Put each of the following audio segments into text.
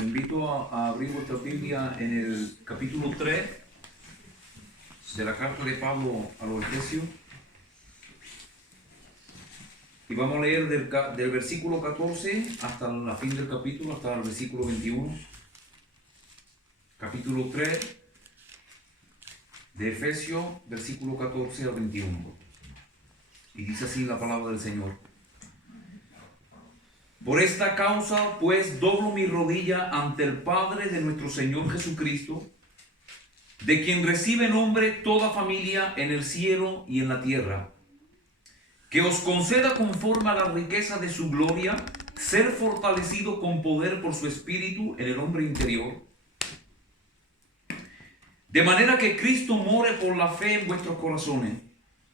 Te invito a abrir vuestra Biblia en el capítulo 3 de la carta de Pablo a los Efesios. Y vamos a leer del versículo 14 hasta la fin del capítulo, hasta el versículo 21. Capítulo 3 de Efesios, versículo 14 al 21. Y dice así la palabra del Señor. Por esta causa, pues, doblo mi rodilla ante el Padre de nuestro Señor Jesucristo, de quien recibe nombre toda familia en el cielo y en la tierra, que os conceda conforme a la riqueza de su gloria, ser fortalecido con poder por su Espíritu en el hombre interior, de manera que Cristo more por la fe en vuestros corazones,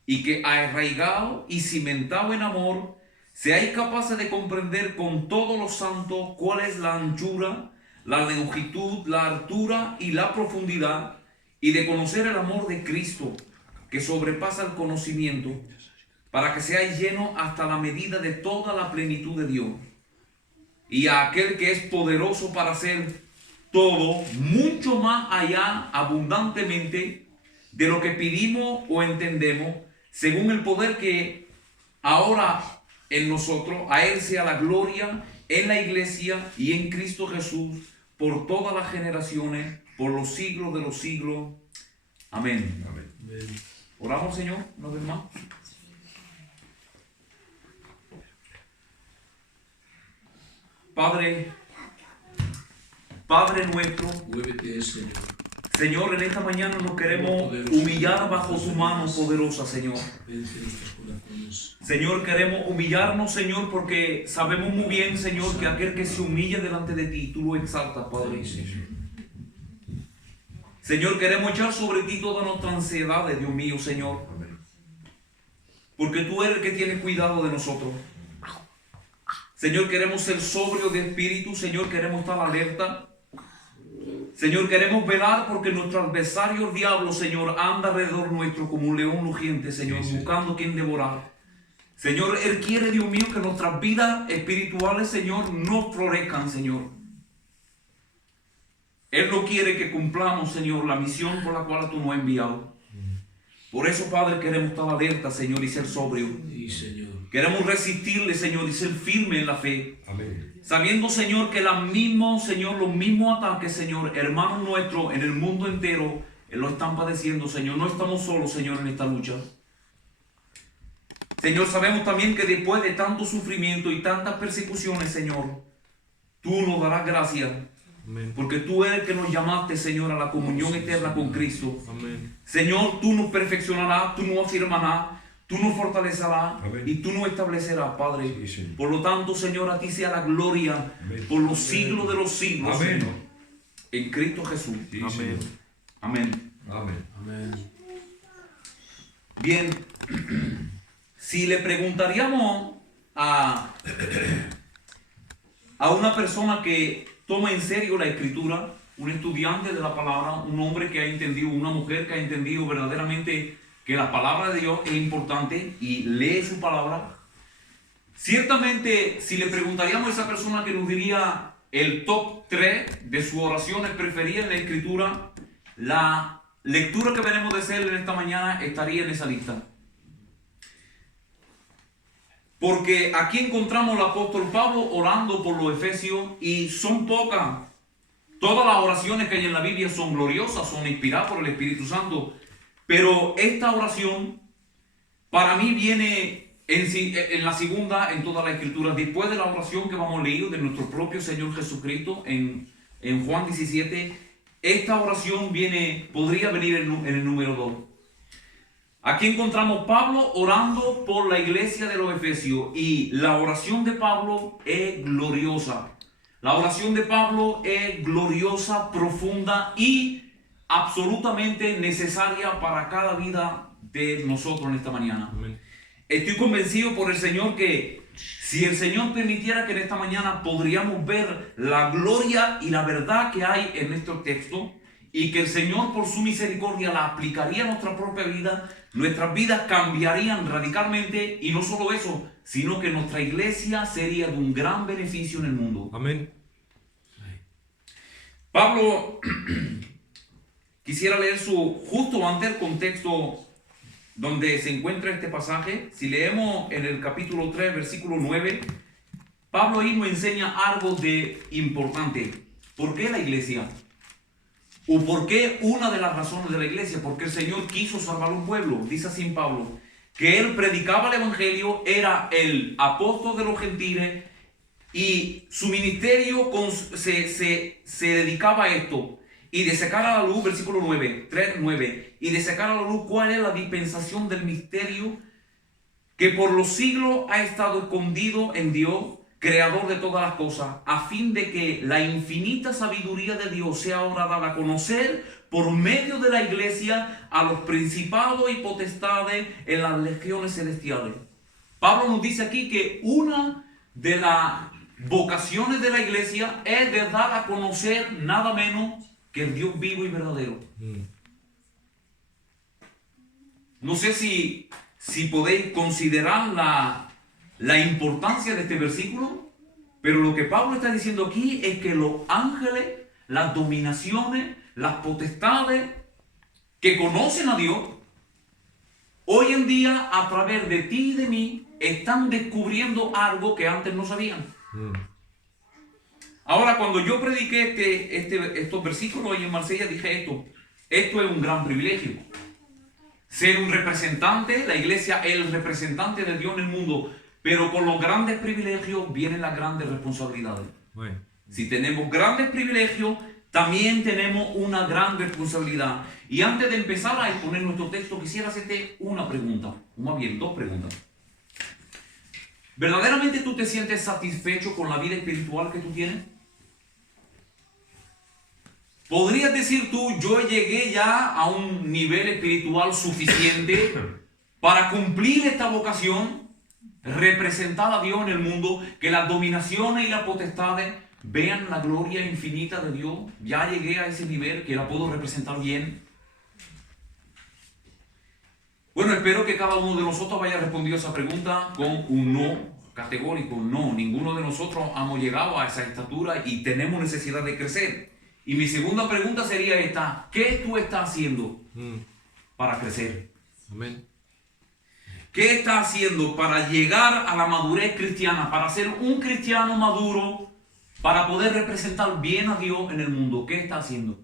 y que arraigado y cimentado en amor, seáis capaces de comprender con todos los santos cuál es la anchura, la longitud, la altura y la profundidad, y de conocer el amor de Cristo, que sobrepasa el conocimiento, para que seáis llenos hasta la medida de toda la plenitud de Dios. Y a aquel que es poderoso para hacer todo, mucho más allá, abundantemente, de lo que pedimos o entendemos, según el poder que ahora en nosotros, a Él sea la gloria en la iglesia y en Cristo Jesús, por todas las generaciones, por los siglos de los siglos. Amén. Amén. Oramos, Señor, una vez más. Padre nuestro, muévete, Señor. Señor, en esta mañana nos queremos humillar bajo tu mano poderosa, Señor. Señor, queremos humillarnos, Señor, porque sabemos muy bien, Señor, que aquel que se humilla delante de ti, tú lo exaltas, Padre. Señor, queremos echar sobre ti todas nuestras ansiedades, Dios mío, Señor. Porque tú eres el que tiene cuidado de nosotros. Señor, queremos ser sobrios de espíritu, Señor, queremos estar alerta. Señor, queremos velar porque nuestro adversario, el diablo, Señor, anda alrededor nuestro como un león rugiente, Señor, buscando quien devorar. Señor, Él quiere, Dios mío, que nuestras vidas espirituales, Señor, no florezcan, Señor. Él no quiere que cumplamos, Señor, la misión por la cual tú nos has enviado. Por eso, Padre, queremos estar alerta, Señor, y ser sobrios. Sí, Señor. Queremos resistirle, Señor, y ser firmes en la fe. Amén. Sabiendo, Señor, que los mismos ataques, Señor, hermanos nuestros en el mundo entero, lo están padeciendo, Señor. No estamos solos, Señor, en esta lucha. Señor, sabemos también que después de tanto sufrimiento y tantas persecuciones, Señor, tú nos darás gracias. Amén. Porque tú eres el que nos llamaste, Señor, a la comunión eterna con Cristo. Amén. Señor, tú nos perfeccionarás, tú nos afirmarás, tú nos fortalecerás. Amén. Y tú nos establecerás, Padre. Sí, por lo tanto, Señor, a ti sea la gloria. Amén. Por los siglos de los siglos. Amén. Señor. En Cristo Jesús. Sí, Amén. Señor. Amén. Amén. Amén. Bien, si le preguntaríamos a una persona que toma en serio la Escritura, un estudiante de la palabra, un hombre que ha entendido, una mujer que ha entendido verdaderamente que la palabra de Dios es importante y lee su palabra, ciertamente si le preguntaríamos a esa persona que nos diría el top 3 de sus oraciones preferidas en la Escritura, la lectura que venimos de hacer en esta mañana estaría en esa lista. Porque aquí encontramos al apóstol Pablo orando por los efesios y son pocas. Todas las oraciones que hay en la Biblia son gloriosas, son inspiradas por el Espíritu Santo. Pero esta oración para mí viene en la segunda en toda la Escritura. Después de la oración que vamos a leer de nuestro propio Señor Jesucristo en Juan 17, esta oración podría venir en el número 2. Aquí encontramos Pablo orando por la iglesia de los Efesios y la oración de Pablo es gloriosa. La oración de Pablo es gloriosa, profunda y absolutamente necesaria para cada vida de nosotros en esta mañana. Amén. Estoy convencido por el Señor que si el Señor permitiera que en esta mañana podríamos ver la gloria y la verdad que hay en nuestro texto y que el Señor por su misericordia la aplicaría a nuestra propia vida, nuestras vidas cambiarían radicalmente y no solo eso, sino que nuestra iglesia sería de un gran beneficio en el mundo. Amén. Pablo quisiera leer justo antes el contexto donde se encuentra este pasaje. Si leemos en el capítulo 3, versículo 9, Pablo ahí nos enseña algo de importante. ¿Por qué la iglesia? ¿O por qué una de las razones de la iglesia? Porque el Señor quiso salvar un pueblo. Dice así Pablo, que él predicaba el evangelio, era el apóstol de los gentiles y su ministerio se dedicaba a esto. Y de sacar a la luz, versículo 9, 3:9, y de sacar a la luz cuál es la dispensación del misterio que por los siglos ha estado escondido en Dios, creador de todas las cosas, a fin de que la infinita sabiduría de Dios sea ahora dada a conocer por medio de la iglesia a los principados y potestades en las legiones celestiales. Pablo nos dice aquí que una de las vocaciones de la iglesia es de dar a conocer nada menos que el Dios vivo y verdadero. No sé si podéis considerar la importancia de este versículo, pero lo que Pablo está diciendo aquí es que los ángeles, las dominaciones, las potestades que conocen a Dios, hoy en día a través de ti y de mí están descubriendo algo que antes no sabían. Ahora, cuando yo prediqué estos versículos hoy en Marsella, dije esto es un gran privilegio. Ser un representante, la iglesia es el representante de Dios en el mundo, pero con los grandes privilegios vienen las grandes responsabilidades. Bueno. Si tenemos grandes privilegios, también tenemos una gran responsabilidad. Y antes de empezar a exponer nuestro texto, quisiera hacerte una pregunta, o más bien dos preguntas. ¿Verdaderamente tú te sientes satisfecho con la vida espiritual que tú tienes? ¿Podrías decir tú, yo llegué ya a un nivel espiritual suficiente para cumplir esta vocación, representar a Dios en el mundo, que las dominaciones y las potestades vean la gloria infinita de Dios? Ya llegué a ese nivel que la puedo representar bien. Bueno, espero que cada uno de nosotros haya respondido a esa pregunta con un no categórico. No, ninguno de nosotros hemos llegado a esa estatura y tenemos necesidad de crecer. Y mi segunda pregunta sería esta: ¿qué tú estás haciendo para crecer? Amén. ¿Qué estás haciendo para llegar a la madurez cristiana, para ser un cristiano maduro, para poder representar bien a Dios en el mundo? ¿Qué estás haciendo?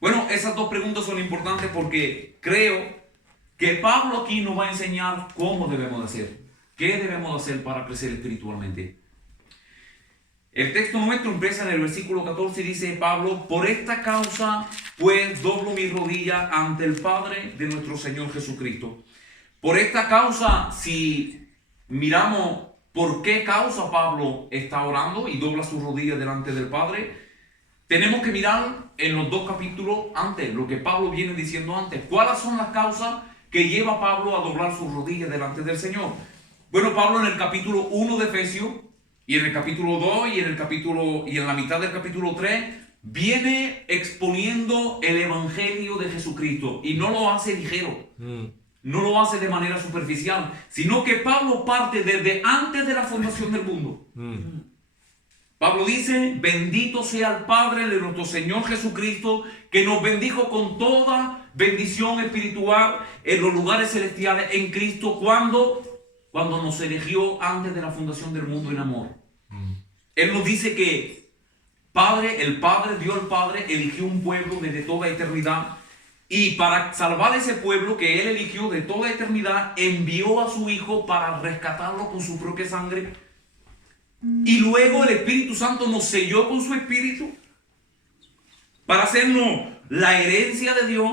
Bueno, esas dos preguntas son importantes porque creo que Pablo aquí nos va a enseñar cómo debemos de hacer. ¿Qué debemos de hacer para crecer espiritualmente? El texto nuestro empieza en el versículo 14 y dice Pablo: por esta causa pues doblo mi rodilla ante el Padre de nuestro Señor Jesucristo. Por esta causa, si miramos por qué causa Pablo está orando y dobla sus rodillas delante del Padre, tenemos que mirar en los dos capítulos antes, lo que Pablo viene diciendo antes. ¿Cuáles son las causas que lleva a Pablo a doblar sus rodillas delante del Señor? Bueno, Pablo en el capítulo 1 de Efesios, y en el capítulo 2 y en la mitad del capítulo 3 viene exponiendo el evangelio de Jesucristo, y no lo hace ligero, no lo hace de manera superficial, sino que Pablo parte desde antes de la fundación del mundo. Pablo dice: bendito sea el Padre de nuestro Señor Jesucristo, que nos bendijo con toda bendición espiritual en los lugares celestiales en Cristo cuando nos eligió antes de la fundación del mundo en amor. Él nos dice que Dios el Padre eligió un pueblo desde toda eternidad, y para salvar ese pueblo que Él eligió de toda eternidad, envió a su Hijo para rescatarlo con su propia sangre, y luego el Espíritu Santo nos selló con su Espíritu para hacernos la herencia de Dios,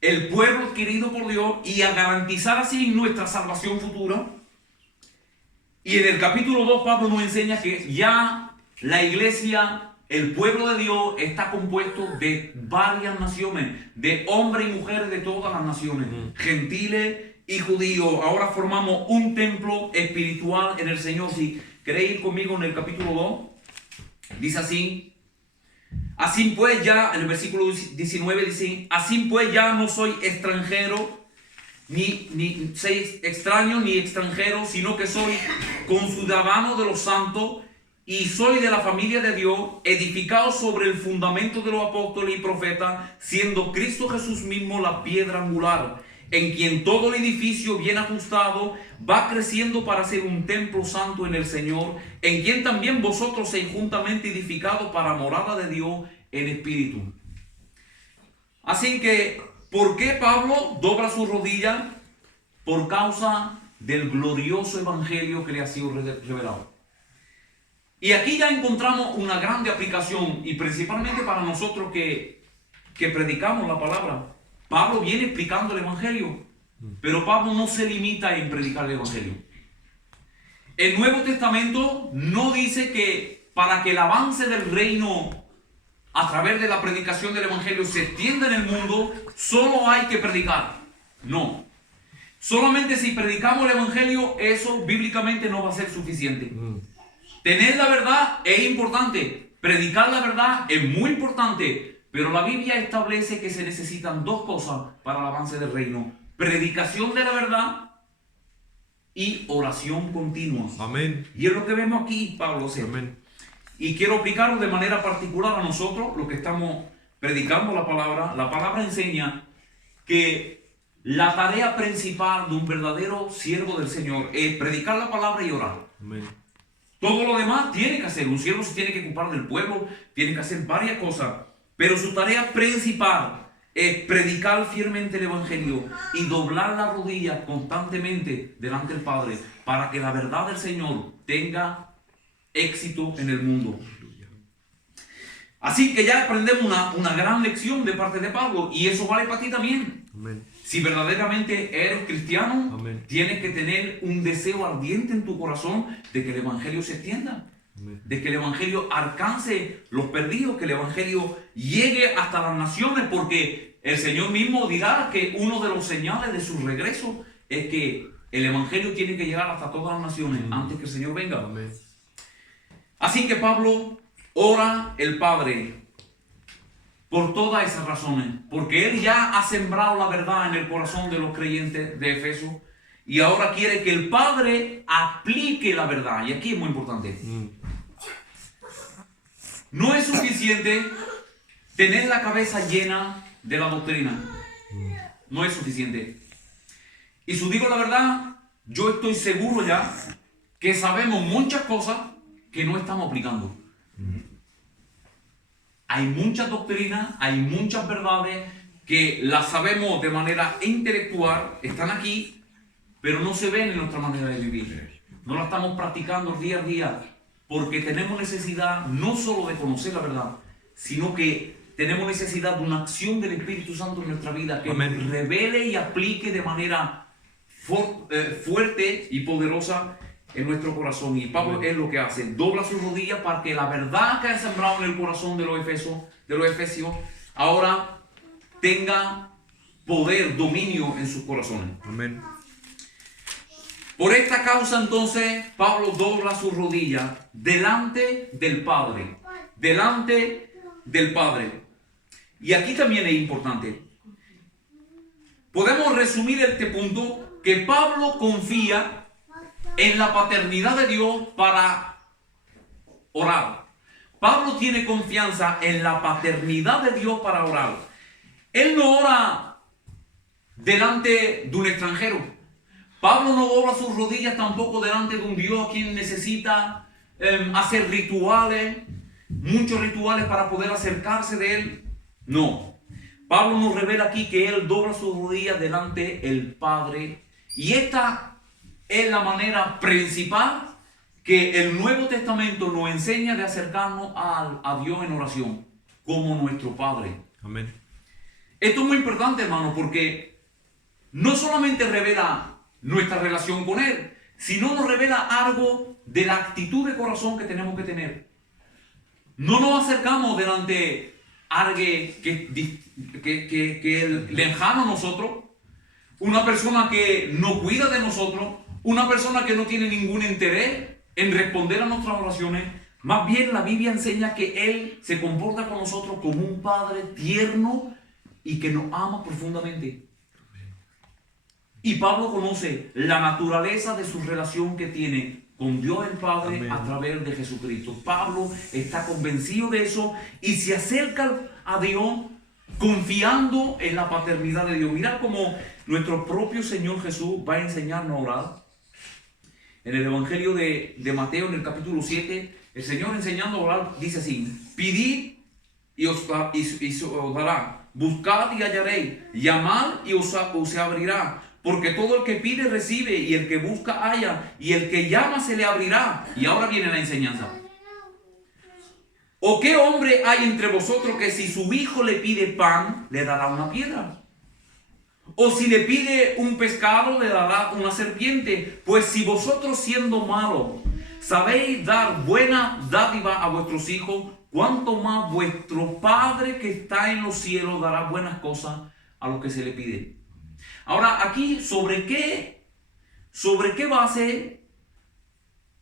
el pueblo adquirido por Dios, y a garantizar así nuestra salvación futura. Y en el capítulo 2 Pablo nos enseña que ya la iglesia, el pueblo de Dios, está compuesto de varias naciones, de hombres y mujeres de todas las naciones, gentiles y judíos. Ahora formamos un templo espiritual en el Señor. Si queréis ir conmigo en el capítulo 2, dice así: así pues ya, en el versículo 19 dice: así pues ya no soy extranjero, ni soy extraño ni extranjero, sino que soy conciudadano de los santos y soy de la familia de Dios, edificado sobre el fundamento de los apóstoles y profetas, siendo Cristo Jesús mismo la piedra angular, en quien todo el edificio bien ajustado va creciendo para ser un templo santo en el Señor, en quien también vosotros seis juntamente edificados para morada de Dios en espíritu. Así que, ¿por qué Pablo dobla sus rodillas? Por causa del glorioso evangelio que le ha sido revelado. Y aquí ya encontramos una grande aplicación, y principalmente para nosotros que predicamos la palabra. Pablo viene explicando el evangelio, pero Pablo no se limita en predicar el evangelio. El Nuevo Testamento no dice que para que el avance del reino a través de la predicación del evangelio se extienda en el mundo, solo hay que predicar. No. Solamente si predicamos el evangelio, eso bíblicamente no va a ser suficiente. Tener la verdad es importante, predicar la verdad es muy importante, pero la Biblia establece que se necesitan dos cosas para el avance del reino: predicación de la verdad y oración continua. Amén. Y es lo que vemos aquí, Pablo. Amén. Y quiero aplicarlo de manera particular a nosotros, los que estamos predicando la palabra. La palabra enseña que la tarea principal de un verdadero siervo del Señor es predicar la palabra y orar. Amén. Todo lo demás tiene que hacer. Un siervo se tiene que ocupar del pueblo, tiene que hacer varias cosas. Pero su tarea principal es predicar fielmente el evangelio y doblar las rodillas constantemente delante del Padre para que la verdad del Señor tenga éxito en el mundo. Así que ya aprendemos una gran lección de parte de Pablo, y eso vale para ti también. Amén. Si verdaderamente eres cristiano, Amén. tienes que tener un deseo ardiente en tu corazón de que el evangelio se extienda. Amén. De que el evangelio alcance los perdidos, que el evangelio llegue hasta las naciones, porque el Señor mismo dirá que uno de los señales de su regreso es que el evangelio tiene que llegar hasta todas las naciones antes que el Señor venga. Amén. Así que Pablo ora el Padre por todas esas razones, porque él ya ha sembrado la verdad en el corazón de los creyentes de Efeso, y ahora quiere que el Padre aplique la verdad. Y aquí es muy importante. No es suficiente tener la cabeza llena de la doctrina. No es suficiente. Y si digo la verdad, yo estoy seguro ya que sabemos muchas cosas que no estamos aplicando. Hay muchas doctrinas, hay muchas verdades que las sabemos de manera intelectual, están aquí, pero no se ven en nuestra manera de vivir. No la estamos practicando día a día, porque tenemos necesidad no solo de conocer la verdad, sino que tenemos necesidad de una acción del Espíritu Santo en nuestra vida que Amén. revele y aplique de manera fuerte y poderosa en nuestro corazón. Y Pablo es lo que hace: dobla sus rodillas para que la verdad que ha sembrado en el corazón de los efesios ahora tenga poder, dominio en sus corazones. Amén. Por esta causa entonces Pablo dobla sus rodillas delante del Padre. Delante del Padre. Y aquí también es importante. Podemos resumir este punto que Pablo confía en la paternidad de Dios para orar. Pablo tiene confianza en la paternidad de Dios para orar. Él no ora delante de un extranjero. Pablo no dobla sus rodillas tampoco delante de un Dios a quien necesita hacer rituales, muchos rituales para poder acercarse de Él. No. Pablo nos revela aquí que Él dobla sus rodillas delante del Padre. Y esta es la manera principal que el Nuevo Testamento nos enseña de acercarnos a Dios en oración, como nuestro Padre. Amén. Esto es muy importante, hermano, porque no solamente revela nuestra relación con Él, sino nos revela algo de la actitud de corazón que tenemos que tener. No nos acercamos delante de alguien que es lejano a nosotros, una persona que no cuida de nosotros, una persona que no tiene ningún interés en responder a nuestras oraciones. Más bien la Biblia enseña que Él se comporta con nosotros como un Padre tierno y que nos ama profundamente. Y Pablo conoce la naturaleza de su relación que tiene con Dios el Padre Amén. a través de Jesucristo. Pablo está convencido de eso y se acerca a Dios confiando en la paternidad de Dios. Mira cómo nuestro propio Señor Jesús va a enseñarnos a orar. En el Evangelio de Mateo, en el capítulo 7, el Señor enseñando a orar dice así: Pidid y os dará, buscad y hallaréis, llamad y os se abrirá. Porque todo el que pide recibe, y el que busca halla, y el que llama se le abrirá. Y ahora viene la enseñanza. ¿O qué hombre hay entre vosotros que si su hijo le pide pan, le dará una piedra? ¿O si le pide un pescado, le dará una serpiente? Pues si vosotros, siendo malos, sabéis dar buena dádiva a vuestros hijos, cuánto más vuestro Padre que está en los cielos dará buenas cosas a los que se le pide. Ahora, aquí, ¿sobre qué base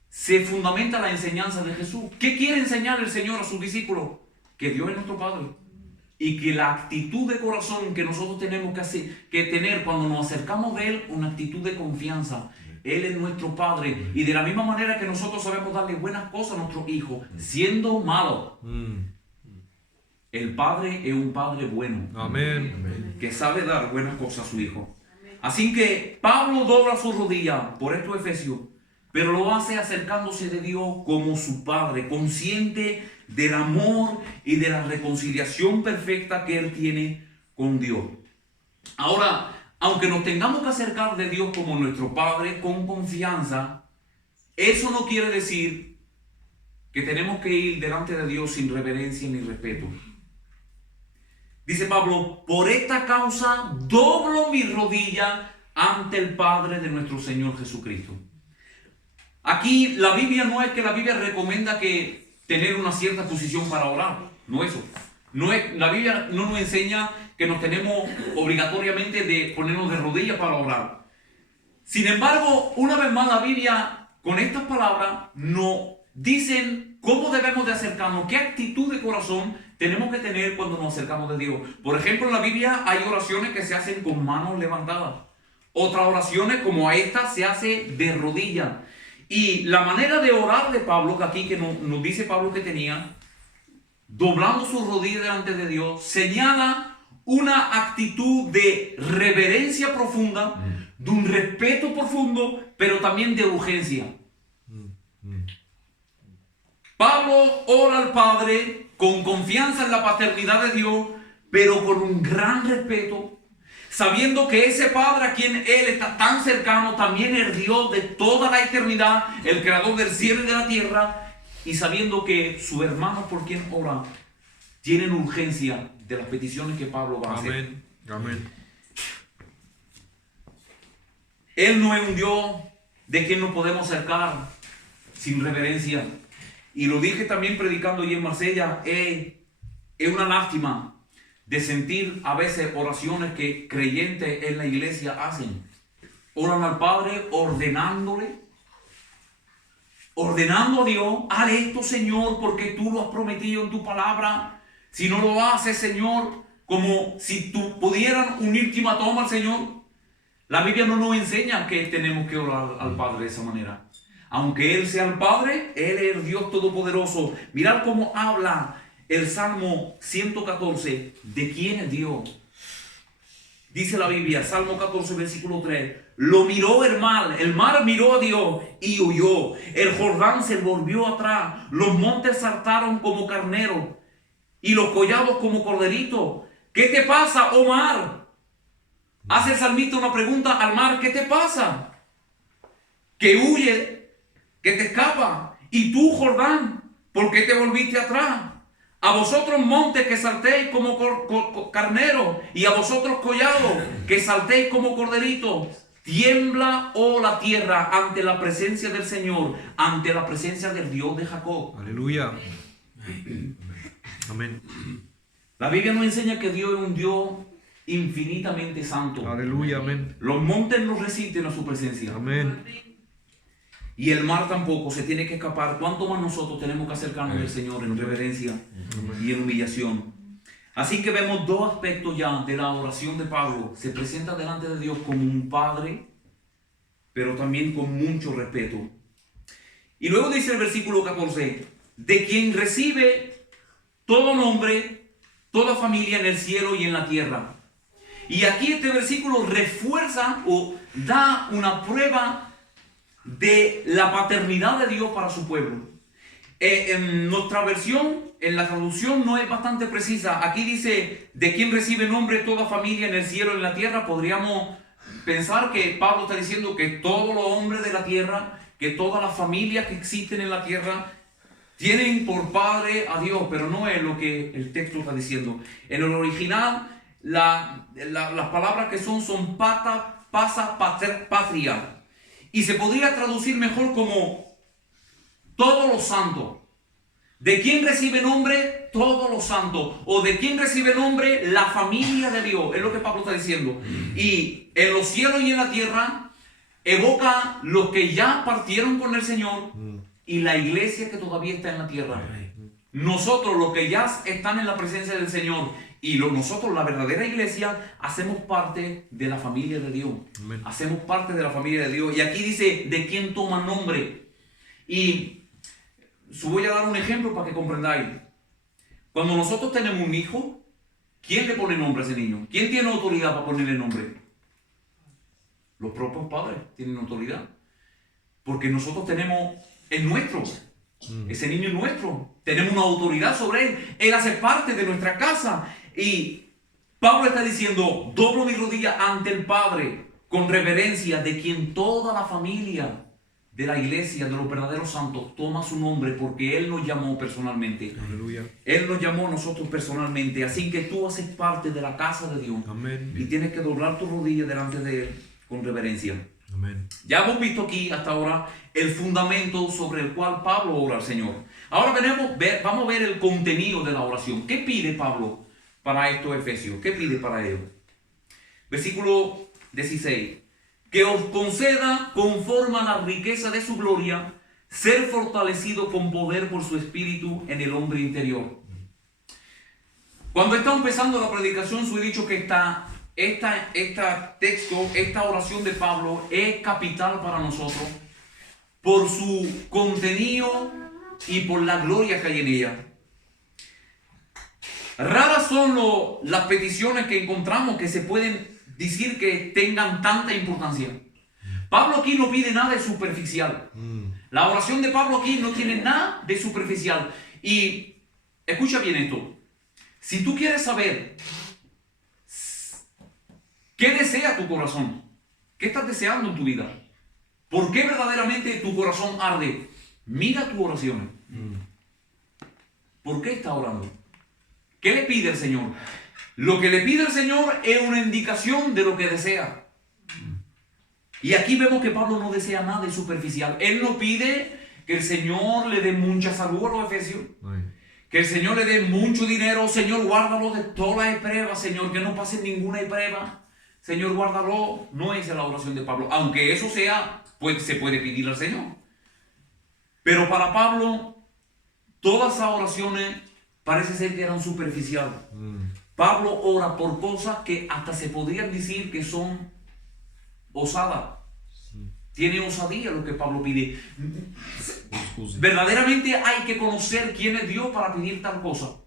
se fundamenta la enseñanza de Jesús? ¿Qué quiere enseñar el Señor a sus discípulos? Que Dios es nuestro Padre. Y que la actitud de corazón que nosotros tenemos que tener cuando nos acercamos de Él, una actitud de confianza. Él es nuestro Padre. Y de la misma manera que nosotros sabemos darle buenas cosas a nuestros hijos, siendo malos, el Padre es un Padre bueno. Amén. Que sabe dar buenas cosas a su hijo. Así que Pablo dobla su rodilla por estos Efesios, pero lo hace acercándose de Dios como su Padre, consciente del amor y de la reconciliación perfecta que él tiene con Dios. Ahora, aunque nos tengamos que acercar de Dios como nuestro Padre con confianza, eso no quiere decir que tenemos que ir delante de Dios sin reverencia ni respeto. Dice Pablo: por esta causa doblo mi rodilla ante el Padre de nuestro Señor Jesucristo. Aquí la Biblia no es que la Biblia recomienda que tener una cierta posición para orar. No eso. La Biblia no nos enseña que nos tenemos obligatoriamente de ponernos de rodillas para orar. Sin embargo, una vez más la Biblia con estas palabras nos dicen cómo debemos de acercarnos, qué actitud de corazón tenemos que tener cuando nos acercamos de Dios. Por ejemplo, en la Biblia hay oraciones que se hacen con manos levantadas. Otras oraciones como esta se hace de rodillas. Y la manera de orar de Pablo, que aquí que nos dice Pablo que tenía, doblando sus rodillas delante de Dios, señala una actitud de reverencia profunda, de un respeto profundo, pero también de urgencia. Pablo ora al Padre con confianza en la paternidad de Dios, pero con un gran respeto, sabiendo que ese Padre a quien Él está tan cercano también es Dios de toda la eternidad, el creador del cielo y de la tierra, y sabiendo que sus hermanos por quien ora tienen urgencia de las peticiones que Pablo va a hacer. Amén. Amén. Él no es un Dios de quien nos podemos acercar sin reverencia. Y lo dije también predicando allí en Marsella, es una lástima de sentir a veces oraciones que creyentes en la iglesia hacen. Oran al Padre ordenando a Dios: haz esto, Señor, porque tú lo has prometido en tu palabra. Si no lo haces, Señor, como si tú pudieran un ultimátum al Señor. La Biblia no nos enseña que tenemos que orar al Padre de esa manera. Aunque Él sea el Padre, Él es el Dios Todopoderoso. Mirad cómo habla el Salmo 114 de quién es Dios. Dice la Biblia, Salmo 14, versículo 3. Lo miró el mar miró a Dios y huyó. El Jordán se volvió atrás. Los montes saltaron como carneros y los collados como corderitos. ¿Qué te pasa, oh mar? Hace el salmista una pregunta al mar: ¿qué te pasa? Que huye, que te escapa. Y tú, Jordán, ¿por qué te volviste atrás? A vosotros, montes, que saltéis como carneros, y a vosotros, collados, que saltéis como corderitos. Tiembla, oh la tierra, ante la presencia del Señor, ante la presencia del Dios de Jacob. Aleluya. Amén. La Biblia nos enseña que Dios es un Dios infinitamente santo. Aleluya. Amén. Los montes no resisten a su presencia. Amén. Y el mar tampoco se tiene que escapar. ¿Cuánto más nosotros tenemos que acercarnos del Señor en reverencia y en humillación? Así que vemos dos aspectos ya de la oración de Pablo. Se presenta delante de Dios como un padre, pero también con mucho respeto. Y luego dice el versículo 14, de quien recibe todo nombre, toda familia en el cielo y en la tierra. Y aquí este versículo refuerza o da una prueba de la paternidad de Dios para su pueblo. En nuestra versión, en la traducción no es bastante precisa. Aquí dice, de quien recibe nombre toda familia en el cielo y en la tierra. Podríamos pensar que Pablo está diciendo que todos los hombres de la tierra, que todas las familias que existen en la tierra tienen por padre a Dios, pero no es lo que el texto está diciendo. En el original, las palabras que son pata, pasa, pater, patria. Y se podría traducir mejor como todos los santos. ¿De quién recibe nombre? Todos los santos. O de quién recibe nombre? La familia de Dios. Es lo que Pablo está diciendo. Y en los cielos y en la tierra evoca los que ya partieron con el Señor y la iglesia que todavía está en la tierra. Nosotros, los que ya están en la presencia del Señor, y nosotros, la verdadera iglesia, hacemos parte de la familia de Dios. Amén. Hacemos parte de la familia de Dios. Y aquí dice, ¿de quién toma nombre? Y voy a dar un ejemplo para que comprendáis. Cuando nosotros tenemos un hijo, ¿quién le pone nombre a ese niño? ¿Quién tiene autoridad para ponerle nombre? Los propios padres tienen autoridad. Porque nosotros tenemos, es nuestro. Ese niño es nuestro. Tenemos una autoridad sobre él. Él hace parte de nuestra casa. Y Pablo está diciendo, doblo mi rodilla ante el Padre con reverencia, de quien toda la familia de la iglesia, de los verdaderos santos, toma su nombre, porque Él nos llamó personalmente. Aleluya. Él nos llamó a nosotros personalmente. Así que tú haces parte de la casa de Dios. Amén. Y tienes que doblar tu rodilla delante de Él con reverencia. Amén. Ya hemos visto aquí hasta ahora el fundamento sobre el cual Pablo ora al Señor. Ahora vamos a ver el contenido de la oración. ¿Qué pide Pablo para estos efesios? ¿Qué pide para ellos? Versículo 16. Que os conceda, conforme a la riqueza de su gloria, ser fortalecido con poder por su espíritu en el hombre interior. Cuando está empezando la predicación, os he dicho que esta oración de Pablo es capital para nosotros por su contenido y por la gloria que hay en ella. Raras son las peticiones que encontramos que se pueden decir que tengan tanta importancia. Pablo aquí no pide nada de superficial. La oración de Pablo aquí no tiene nada de superficial. Y escucha bien esto. Si tú quieres saber qué desea tu corazón, qué estás deseando en tu vida, por qué verdaderamente tu corazón arde, mira tu oración. ¿Por qué está orando? ¿Qué le pide el Señor? Lo que le pide el Señor es una indicación de lo que desea. Y aquí vemos que Pablo no desea nada de superficial. Él no pide que el Señor le dé mucha salud a los efesios. Que el Señor le dé mucho dinero. Señor, guárdalo de todas las pruebas. Señor, que no pase ninguna prueba. Señor, guárdalo. No es la oración de Pablo. Aunque eso sea, pues se puede pedir al Señor. Pero para Pablo, todas esas oraciones parece ser que eran superficiales. Pablo ora por cosas que hasta se podrían decir que son osadas. Tiene osadía lo que Pablo pide. Verdaderamente hay que conocer quién es Dios para pedir tal cosa.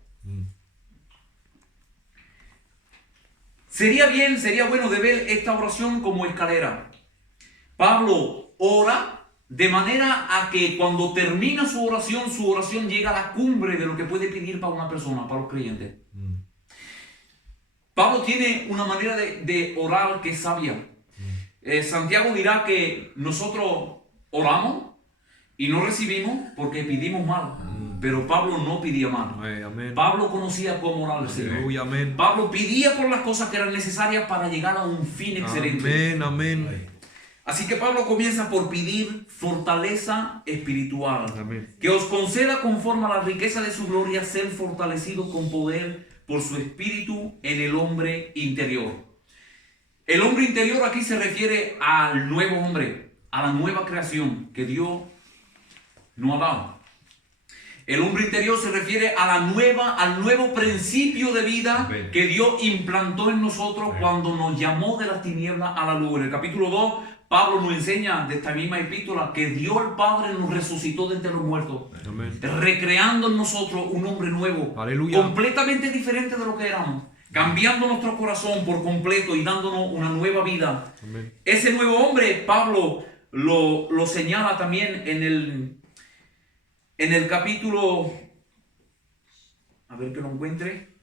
Sería bueno de ver esta oración como escalera. Pablo ora de manera a que cuando termina su oración llega a la cumbre de lo que puede pedir para una persona, para los creyentes. Pablo tiene una manera de orar que es sabia. Santiago dirá que nosotros oramos y no recibimos porque pedimos mal. Pero Pablo no pedía mal. Amén. Pablo conocía cómo orar al Señor. Aleluya, amén. Pablo pedía por las cosas que eran necesarias para llegar a un fin excelente. Amén, amén. Así que Pablo comienza por pedir fortaleza espiritual. Amén. Que os conceda conforme a la riqueza de su gloria ser fortalecido con poder por su espíritu en el hombre interior. El hombre interior aquí se refiere al nuevo hombre, a la nueva creación que Dios nos ha dado. El hombre interior se refiere a al nuevo principio de vida que Dios implantó en nosotros cuando nos llamó de las tinieblas a la luz. En el capítulo 2, Pablo nos enseña de esta misma epístola que Dios el Padre nos resucitó de entre los muertos, Amén. recreando en nosotros un hombre nuevo, Aleluya. completamente diferente de lo que éramos, cambiando nuestro corazón por completo y dándonos una nueva vida. Amén. Ese nuevo hombre, Pablo lo señala también en el capítulo, a ver que lo encuentre.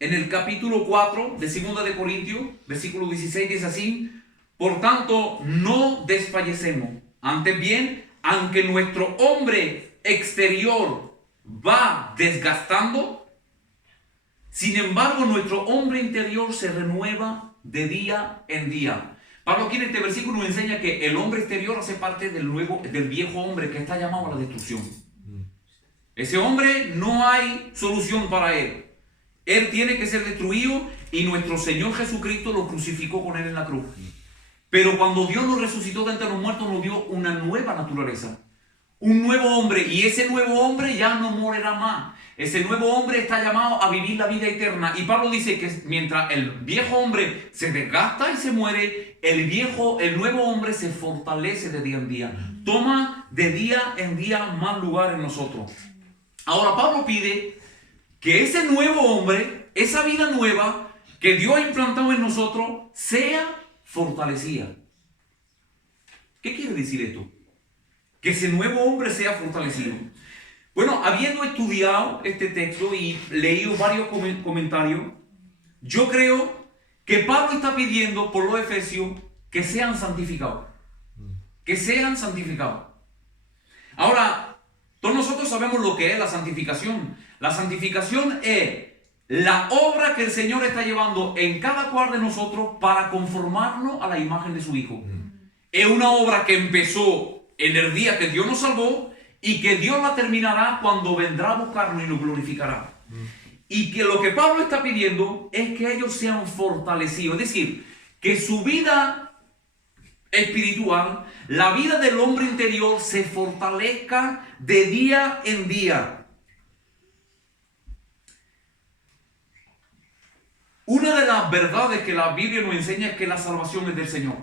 En el capítulo 4 de 2 de Corintios, versículo 16, dice así: por tanto, no desfallecemos. Antes bien, aunque nuestro hombre exterior va desgastando, sin embargo, nuestro hombre interior se renueva de día en día. Pablo aquí en este versículo nos enseña que el hombre exterior hace parte del viejo hombre que está llamado a la destrucción. Ese hombre no hay solución para él. Él tiene que ser destruido y nuestro Señor Jesucristo lo crucificó con él en la cruz. Pero cuando Dios nos resucitó de entre los muertos, nos dio una nueva naturaleza, un nuevo hombre, y ese nuevo hombre ya no morirá más. Ese nuevo hombre está llamado a vivir la vida eterna. Y Pablo dice que mientras el viejo hombre se desgasta y se muere, el nuevo hombre se fortalece de día en día. Toma de día en día más lugar en nosotros. Ahora Pablo pide que ese nuevo hombre, esa vida nueva que Dios ha implantado en nosotros, sea fortalecida. ¿Qué quiere decir esto? Que ese nuevo hombre sea fortalecido. Bueno, habiendo estudiado este texto y leído varios comentarios, yo creo que Pablo está pidiendo por los efesios que sean santificados. Que sean santificados. Ahora, todos nosotros sabemos lo que es la santificación. La santificación es la obra que el Señor está llevando en cada cual de nosotros para conformarnos a la imagen de su Hijo. Es una obra que empezó en el día que Dios nos salvó y que Dios la terminará cuando vendrá a buscarnos y nos glorificará. Y que lo que Pablo está pidiendo es que ellos sean fortalecidos. Es decir, que su vida espiritual, la vida del hombre interior, se fortalezca de día en día. Una de las verdades que la Biblia nos enseña es que la salvación es del Señor.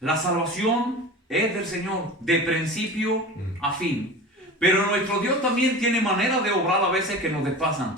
La salvación es del Señor, de principio a fin. Pero nuestro Dios también tiene maneras de obrar a veces que nos despasan.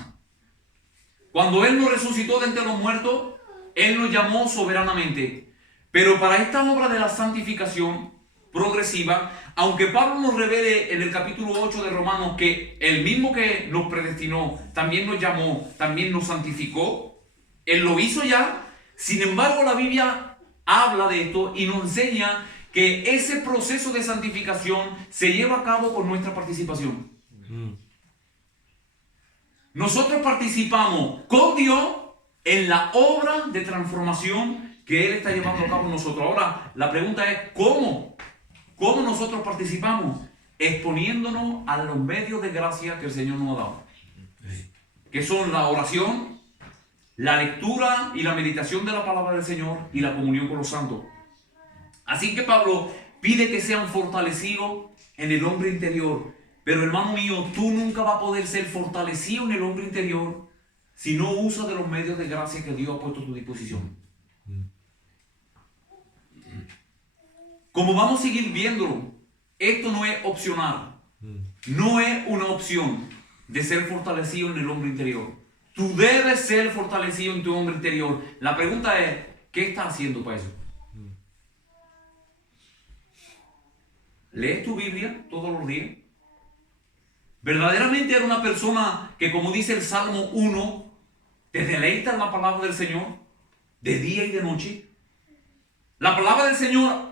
Cuando Él nos resucitó de entre los muertos, Él nos llamó soberanamente. Pero para esta obra de la santificación progresiva, aunque Pablo nos revele en el capítulo 8 de Romanos que el mismo que nos predestinó, también nos llamó, también nos santificó, Él lo hizo ya. Sin embargo, la Biblia habla de esto y nos enseña que ese proceso de santificación se lleva a cabo con nuestra participación. Nosotros participamos con Dios en la obra de transformación que Él está llevando a cabo en nosotros. Ahora, la pregunta es, ¿cómo? ¿Cómo nosotros participamos? Exponiéndonos a los medios de gracia que el Señor nos ha dado. Que son la oración, la lectura y la meditación de la palabra del Señor y la comunión con los santos. Así que Pablo pide que sean fortalecidos en el hombre interior. Pero hermano mío, tú nunca vas a poder ser fortalecido en el hombre interior si no usas de los medios de gracia que Dios ha puesto a tu disposición. Como vamos a seguir viéndolo, esto no es opcional. No es una opción de ser fortalecido en el hombre interior. Tú debes ser fortalecido en tu hombre interior. La pregunta es, ¿qué estás haciendo para eso? ¿Lees tu Biblia todos los días? ¿Verdaderamente eres una persona que, como dice el Salmo 1, te deleita en la palabra del Señor de día y de noche? La palabra del Señor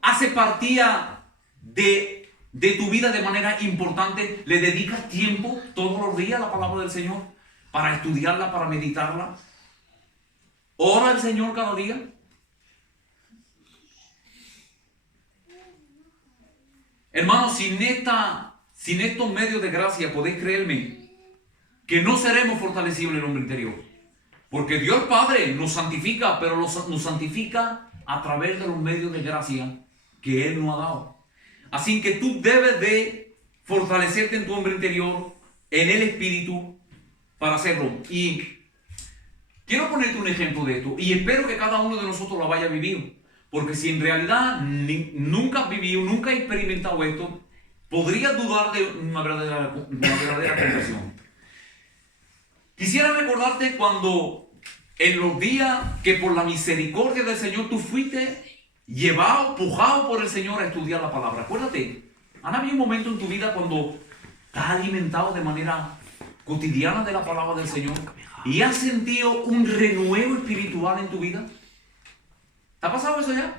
hace partida de tu vida de manera importante. ¿Le dedicas tiempo todos los días a la palabra del Señor para estudiarla, para meditarla? ¿Ora al Señor cada día? Hermanos, sin estos medios de gracia, podéis creerme que no seremos fortalecidos en el hombre interior. Porque Dios Padre nos santifica, pero nos santifica a través de los medios de gracia que Él nos ha dado. Así que tú debes de fortalecerte en tu hombre interior, en el Espíritu, para hacerlo. Y quiero ponerte un ejemplo de esto, y espero que cada uno de nosotros lo vaya a vivir, porque si en realidad nunca has vivido, nunca has experimentado esto, podrías dudar de una verdadera conversión. Quisiera recordarte cuando en los días que por la misericordia del Señor tú fuiste llevado, pujado por el Señor a estudiar la palabra. Acuérdate, ¿han habido un momento en tu vida cuando estás alimentado de manera cotidiana de la palabra del Señor y has sentido un renuevo espiritual en tu vida? ¿Te ha pasado eso ya?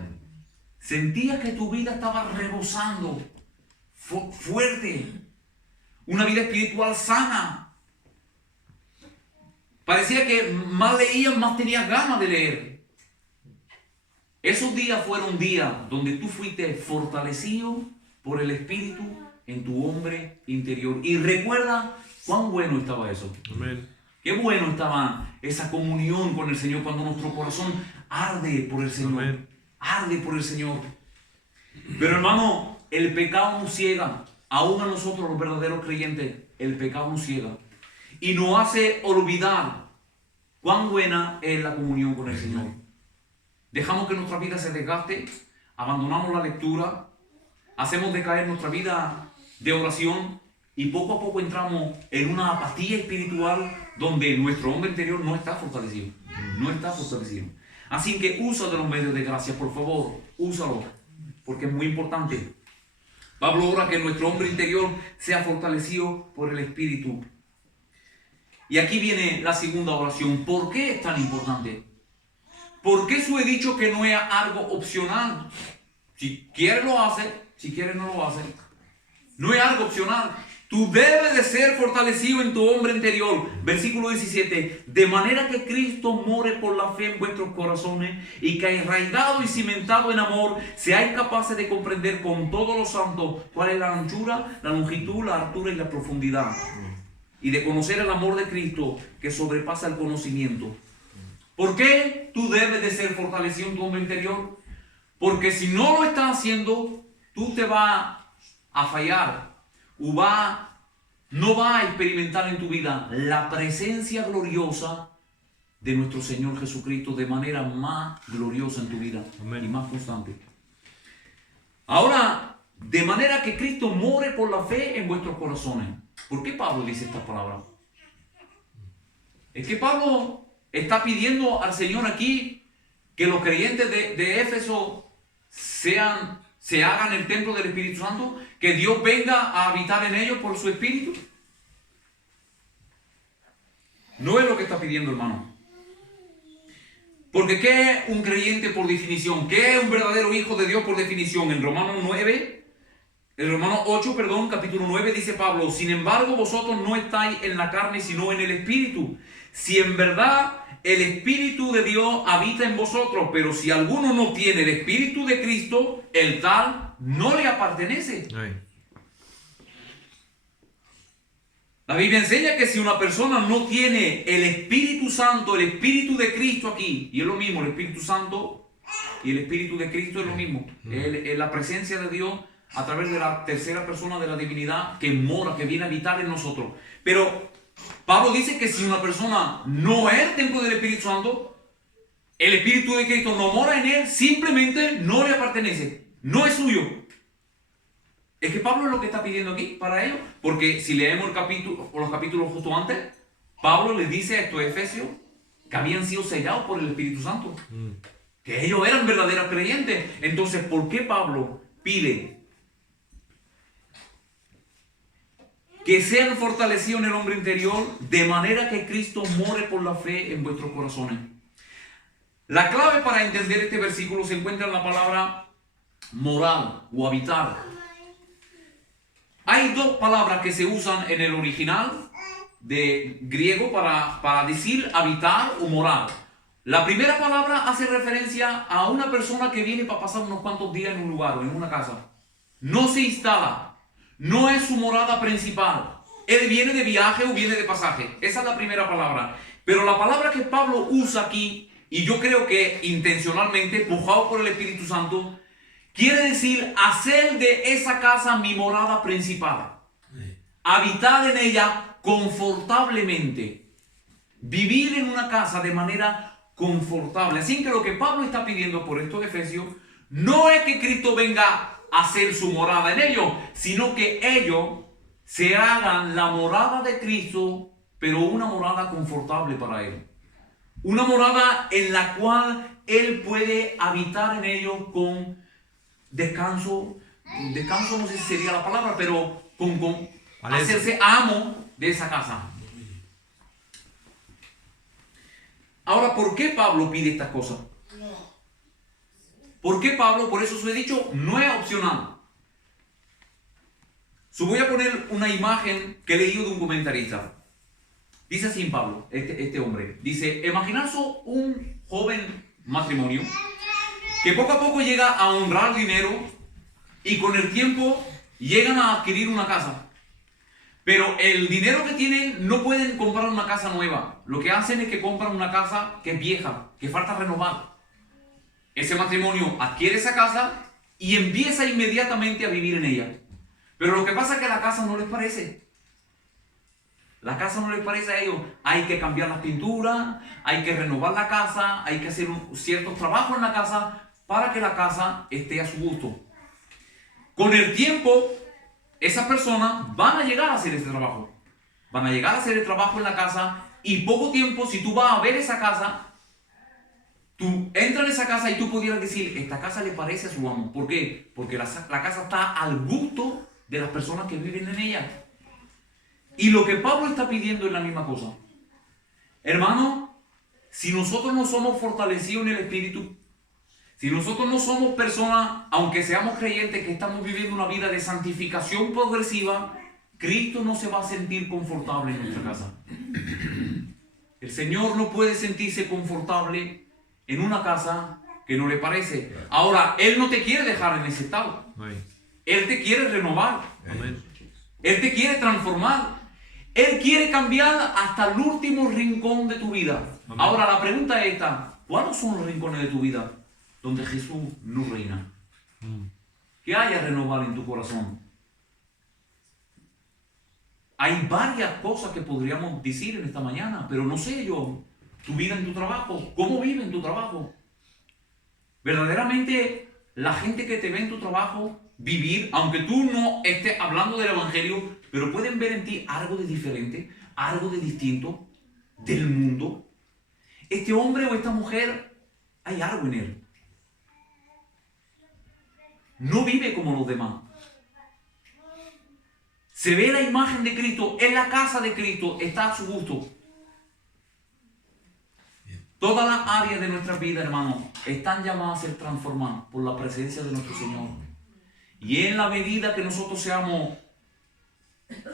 Sentías que tu vida estaba rebosando, fuerte, una vida espiritual sana. Parecía que más leías, más tenías ganas de leer. Esos días fueron días donde tú fuiste fortalecido por el Espíritu en tu hombre interior. Y recuerda cuán bueno estaba eso. Amén. Qué bueno estaba esa comunión con el Señor cuando nuestro corazón arde por el Señor. Amén. Arde por el Señor. Pero hermano, el pecado nos ciega. Aún a nosotros los verdaderos creyentes, el pecado nos ciega. Y nos hace olvidar cuán buena es la comunión con el Señor. Dejamos que nuestra vida se desgaste, abandonamos la lectura, hacemos decaer nuestra vida de oración y poco a poco entramos en una apatía espiritual donde nuestro hombre interior no está fortalecido. No está fortalecido. Así que usa de los medios de gracia, por favor, úsalo, porque es muy importante. Pablo ora que nuestro hombre interior sea fortalecido por el Espíritu. Y aquí viene la segunda oración. ¿Por qué es tan importante? ¿Por qué eso he dicho que no es algo opcional? Si quiere lo hace, si quiere no lo hace. No es algo opcional. Tú debes de ser fortalecido en tu hombre interior. Versículo 17. De manera que Cristo more por la fe en vuestros corazones y que arraigado y cimentado en amor, seáis capaces de comprender con todos los santos cuál es la anchura, la longitud, la altura y la profundidad. Y de conocer el amor de Cristo que sobrepasa el conocimiento. ¿Por qué tú debes de ser fortalecido en tu hombre interior? Porque si no lo estás haciendo, tú te vas a fallar o no vas a experimentar en tu vida la presencia gloriosa de nuestro Señor Jesucristo de manera más gloriosa en tu vida. Amén. Y más constante. Ahora, de manera que Cristo more por la fe en vuestros corazones. ¿Por qué Pablo dice estas palabras? Es que Pablo está pidiendo al Señor aquí que los creyentes de Éfeso se hagan el templo del Espíritu Santo, que Dios venga a habitar en ellos por su Espíritu. No es lo que está pidiendo, hermano. Porque ¿qué es un creyente por definición? ¿Qué es un verdadero hijo de Dios por definición? En Romanos 8, capítulo 9, dice Pablo: sin embargo, vosotros no estáis en la carne, sino en el Espíritu. Si en verdad el Espíritu de Dios habita en vosotros, pero si alguno no tiene el Espíritu de Cristo, el tal no le pertenece. Ay. La Biblia enseña que si una persona no tiene el Espíritu Santo, el Espíritu de Cristo aquí, y es lo mismo, el Espíritu Santo y el Espíritu de Cristo es lo mismo, es la presencia de Dios a través de la tercera persona de la divinidad que mora, que viene a habitar en nosotros. Pero Pablo dice que si una persona no es el templo del Espíritu Santo, el Espíritu de Cristo no mora en él, simplemente no le pertenece, no es suyo. Es que Pablo es lo que está pidiendo aquí para ellos, porque si leemos los capítulos justo antes, Pablo les dice a estos efesios que habían sido sellados por el Espíritu Santo, que ellos eran verdaderos creyentes. Entonces, ¿por qué Pablo pide que sean fortalecidos en el hombre interior de manera que Cristo more por la fe en vuestros corazones? La clave para entender este versículo se encuentra en la palabra morar o habitar. Hay dos palabras que se usan en el original de griego para decir habitar o morar. La primera palabra hace referencia a una persona que viene para pasar unos cuantos días en un lugar o en una casa. No se instala, no es su morada principal. Él viene de viaje o viene de pasaje. Esa es la primera palabra. Pero la palabra que Pablo usa aquí, y yo creo que intencionalmente, empujado por el Espíritu Santo, quiere decir hacer de esa casa mi morada principal. Habitar en ella confortablemente. vivir en una casa de manera confortable. Así que lo que Pablo está pidiendo por estos Efesios no es que Cristo venga a hacer su morada en ellos, sino que ellos se hagan la morada de Cristo, pero una morada confortable para Él. Una morada en la cual Él puede habitar en ellos con descanso. Descanso no sé si sería la palabra, pero con hacerse amo de esa casa. Ahora, ¿por qué Pablo pide estas cosas? ¿Por qué Pablo? Por eso os he dicho, no es opcional. Voy a poner una imagen que he leído de un comentarista. Dice así en Pablo, este hombre. Dice, imaginaos un joven matrimonio que poco a poco llega a honrar dinero y con el tiempo llegan a adquirir una casa. Pero el dinero que tienen no pueden comprar una casa nueva. Lo que hacen es que compran una casa que es vieja, que falta renovar. Ese matrimonio adquiere esa casa y empieza inmediatamente a vivir en ella. Pero lo que pasa es que la casa no les parece. La casa no les parece a ellos. Hay que cambiar las pinturas, hay que renovar la casa, hay que hacer ciertos trabajos en la casa para que la casa esté a su gusto. Con el tiempo, esas personas van a llegar a hacer ese trabajo. Van a llegar a hacer el trabajo en la casa y poco tiempo, si tú vas a ver esa casa, tú entras en esa casa y tú pudieras decir, esta casa le parece a su amo. ¿Por qué? Porque la casa está al gusto de las personas que viven en ella. Y lo que Pablo está pidiendo es la misma cosa. Hermano, si nosotros no somos fortalecidos en el Espíritu, si nosotros no somos personas, aunque seamos creyentes, que estamos viviendo una vida de santificación progresiva, Cristo no se va a sentir confortable en nuestra casa. El Señor no puede sentirse confortable en una casa que no le parece. Ahora, Él no te quiere dejar en ese estado. Él te quiere renovar. Él te quiere transformar. Él quiere cambiar hasta el último rincón de tu vida. Amén. Ahora la pregunta es esta: ¿cuáles son los rincones de tu vida donde Jesús no reina? ¿Qué haya renovar en tu corazón? Hay varias cosas que podríamos decir en esta mañana, pero no sé yo, tu vida en tu trabajo, ¿cómo vive en tu trabajo? Verdaderamente la gente que te ve en tu trabajo vivir, aunque tú no estés hablando del Evangelio, pero pueden ver en ti algo de diferente, algo de distinto del mundo. Este hombre o esta mujer, hay algo en él. No vive como los demás. Se ve la imagen de Cristo, en la casa de Cristo, está a su gusto. Todas las áreas de nuestra vida, hermanos, están llamadas a ser transformadas por la presencia de nuestro Señor. Y en la medida que nosotros seamos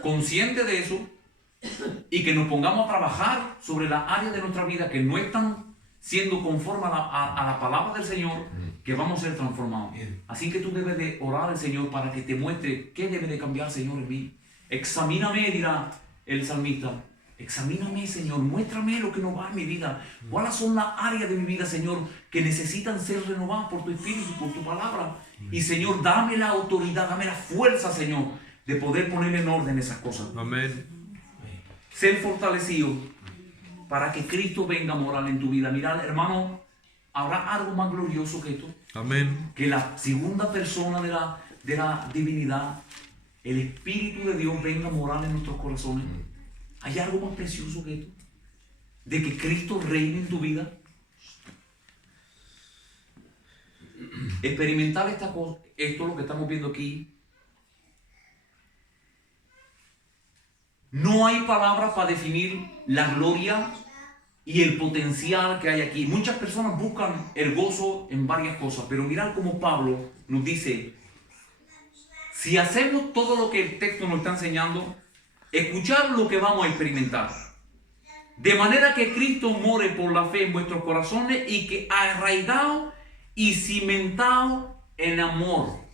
conscientes de eso y que nos pongamos a trabajar sobre las áreas de nuestra vida que no están siendo conformes a la palabra del Señor, que vamos a ser transformados. Así que tú debes de orar al Señor para que te muestre qué debe de cambiar, Señor, en mí. Examíname, dirá el salmista. Examíname, Señor, muéstrame lo que no va en mi vida. ¿Cuáles son las áreas de mi vida, Señor, que necesitan ser renovadas por tu Espíritu, por tu palabra? Y, Señor, dame la autoridad, dame la fuerza, Señor, de poder poner en orden esas cosas. Amén. Ser fortalecido para que Cristo venga a morar en tu vida. Mirad, hermano, ¿habrá algo más glorioso que esto? Amén. Que la segunda persona de la divinidad, el Espíritu de Dios, venga a morar en nuestros corazones. ¿Hay algo más precioso que esto? De que Cristo reine en tu vida. Experimentar esta cosa, esto lo que estamos viendo aquí. No hay palabras para definir la gloria y el potencial que hay aquí. Muchas personas buscan el gozo en varias cosas, pero mirad cómo Pablo nos dice, si hacemos todo lo que el texto nos está enseñando, escuchar lo que vamos a experimentar. De manera que Cristo more por la fe en vuestros corazones y que arraigado y cimentado en amor.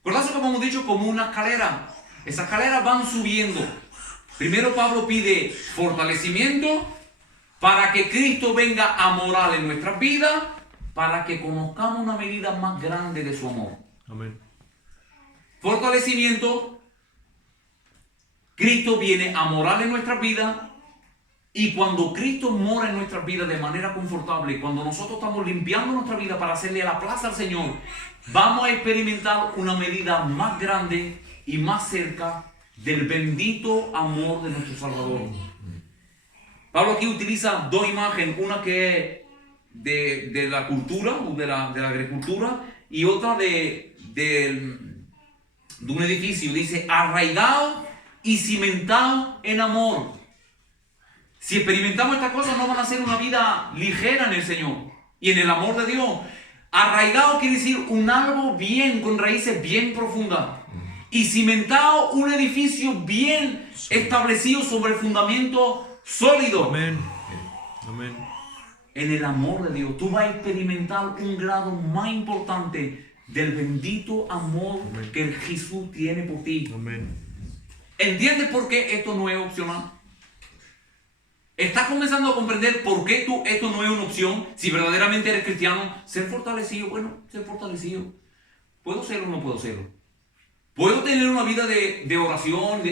Acordaos que hemos dicho como una escalera. Esas escaleras van subiendo. Primero Pablo pide fortalecimiento para que Cristo venga a morar en nuestras vidas, para que conozcamos una medida más grande de su amor. Amén. Fortalecimiento. Cristo viene a morar en nuestras vidas Y cuando Cristo mora en nuestras vidas de manera confortable, cuando nosotros estamos limpiando nuestra vida para hacerle a la plaza al Señor, vamos a experimentar una medida más grande y más cerca del bendito amor de nuestro Salvador. Pablo aquí utiliza dos imágenes, una que es de la cultura o de la agricultura y otra de un edificio. Dice arraigado y cimentado en amor. Si experimentamos estas cosas, no van a ser una vida ligera en el Señor y en el amor de Dios. Arraigado quiere decir un árbol bien, con raíces bien profundas. Y cimentado, un edificio bien establecido sobre el fundamento sólido. Amén. Amén. En el amor de Dios, tú vas a experimentar un grado más importante del bendito amor Amén. que Jesús tiene por ti. Amén. ¿Entiendes por qué esto no es opcional? ¿Estás comenzando a comprender por qué esto no es una opción? Si verdaderamente eres cristiano, ser fortalecido. Bueno, ser fortalecido. ¿Puedo serlo o no puedo serlo? ¿Puedo tener una vida de oración?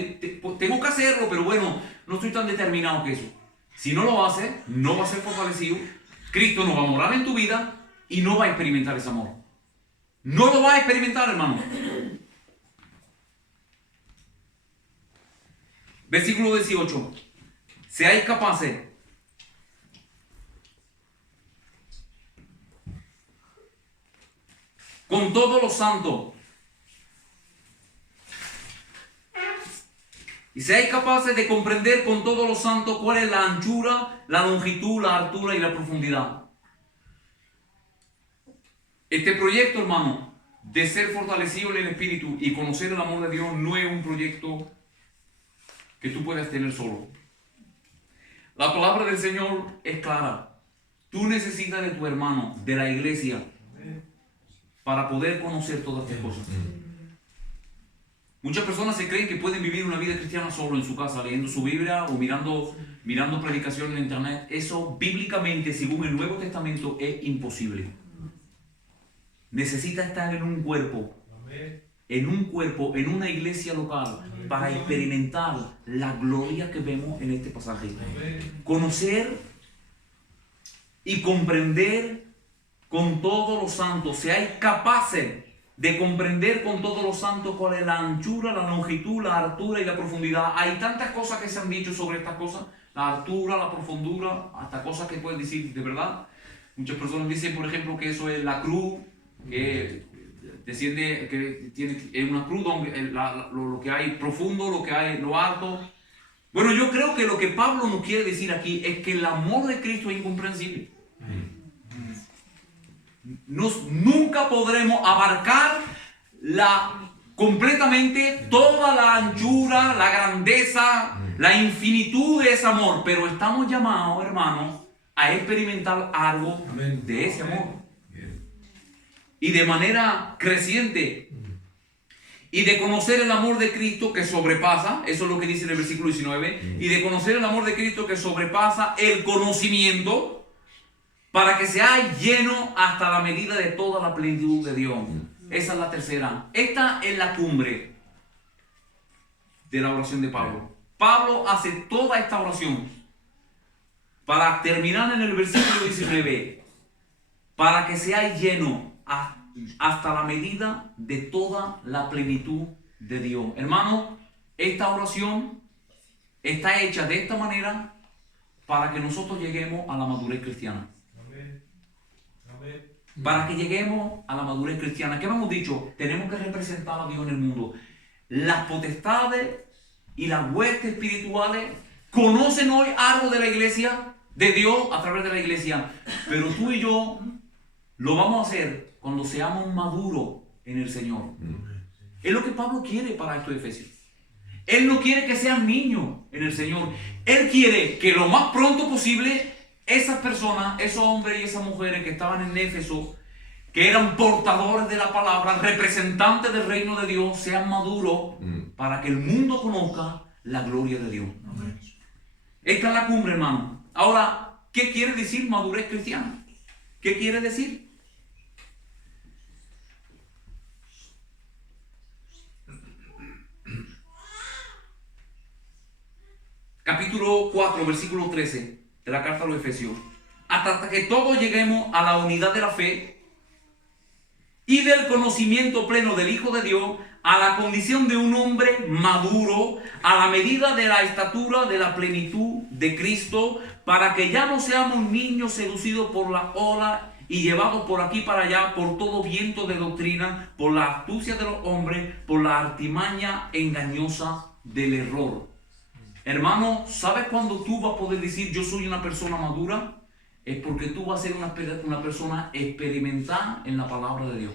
Tengo que hacerlo, pero bueno, no estoy tan determinado que eso. Si no lo haces, no vas a ser fortalecido. Cristo no va a morar en tu vida y no va a experimentar ese amor. No lo vas a experimentar, hermano. Versículo 18. Seáis capaces con todos los santos y seáis capaces de comprender con todos los santos cuál es la anchura, la longitud, la altura y la profundidad. Este proyecto, hermano, de ser fortalecido en el Espíritu y conocer el amor de Dios no es un proyecto que tú puedas tener solo. La palabra del Señor es clara. Tú necesitas de tu hermano, de la iglesia, para poder conocer todas estas cosas. Muchas personas se creen que pueden vivir una vida cristiana solo en su casa, leyendo su Biblia o mirando predicaciones en internet. Eso bíblicamente, según el Nuevo Testamento, es imposible. Necesita estar en un cuerpo, en una iglesia local, para experimentar la gloria que vemos en este pasaje. Conocer y comprender con todos los santos, seáis capaces de comprender con todos los santos cuál es la anchura, la longitud, la altura y la profundidad. Hay tantas cosas que se han dicho sobre estas cosas, la altura, la profundidad, hasta cosas que puedes decir de verdad. Muchas personas dicen, por ejemplo, que eso es la cruz, que desciende, que tiene una cruz donde lo que hay profundo, lo que hay lo alto. Bueno, yo creo que lo que Pablo nos quiere decir aquí es que el amor de Cristo es incomprensible. Nunca podremos abarcar completamente toda la anchura, la grandeza, la infinitud de ese amor, pero estamos llamados, hermanos, a experimentar algo de ese amor. Y de manera creciente. Y de conocer el amor de Cristo que sobrepasa, eso es lo que dice en el versículo 19, y de conocer el amor de Cristo que sobrepasa el conocimiento, para que sea lleno hasta la medida de toda la plenitud de Dios. Esa es la tercera. Esta es la cumbre de la oración de Pablo. Pablo hace toda esta oración para terminar en el versículo 19, para que sea lleno hasta la medida de toda la plenitud de Dios. Hermano, esta oración está hecha de esta manera para que nosotros lleguemos a la madurez cristiana. Para que lleguemos a la madurez cristiana. ¿Qué hemos dicho? Tenemos que representar a Dios en el mundo. Las potestades y las huestes espirituales conocen hoy algo de la iglesia, de Dios a través de la iglesia. Pero tú y yo lo vamos a hacer cuando seamos maduros en el Señor. Es lo que Pablo quiere para estos Efesios. Él no quiere que sean niños en el Señor. Él quiere que lo más pronto posible esas personas, esos hombres y esas mujeres que estaban en Éfeso, que eran portadores de la palabra, representantes del reino de Dios, sean maduros para que el mundo conozca la gloria de Dios. Esta es la cumbre, hermano. Ahora, ¿qué quiere decir madurez cristiana? ¿Qué quiere decir? capítulo 4, versículo 13 de la carta a los Efesios. Hasta que todos lleguemos a la unidad de la fe y del conocimiento pleno del Hijo de Dios, a la condición de un hombre maduro, a la medida de la estatura de la plenitud de Cristo, para que ya no seamos niños seducidos por la ola y llevados por aquí para allá por todo viento de doctrina, por la astucia de los hombres, por la artimaña engañosa del error. Hermano, ¿sabes cuándo tú vas a poder decir yo soy una persona madura? Es porque tú vas a ser una persona experimentada en la palabra de Dios.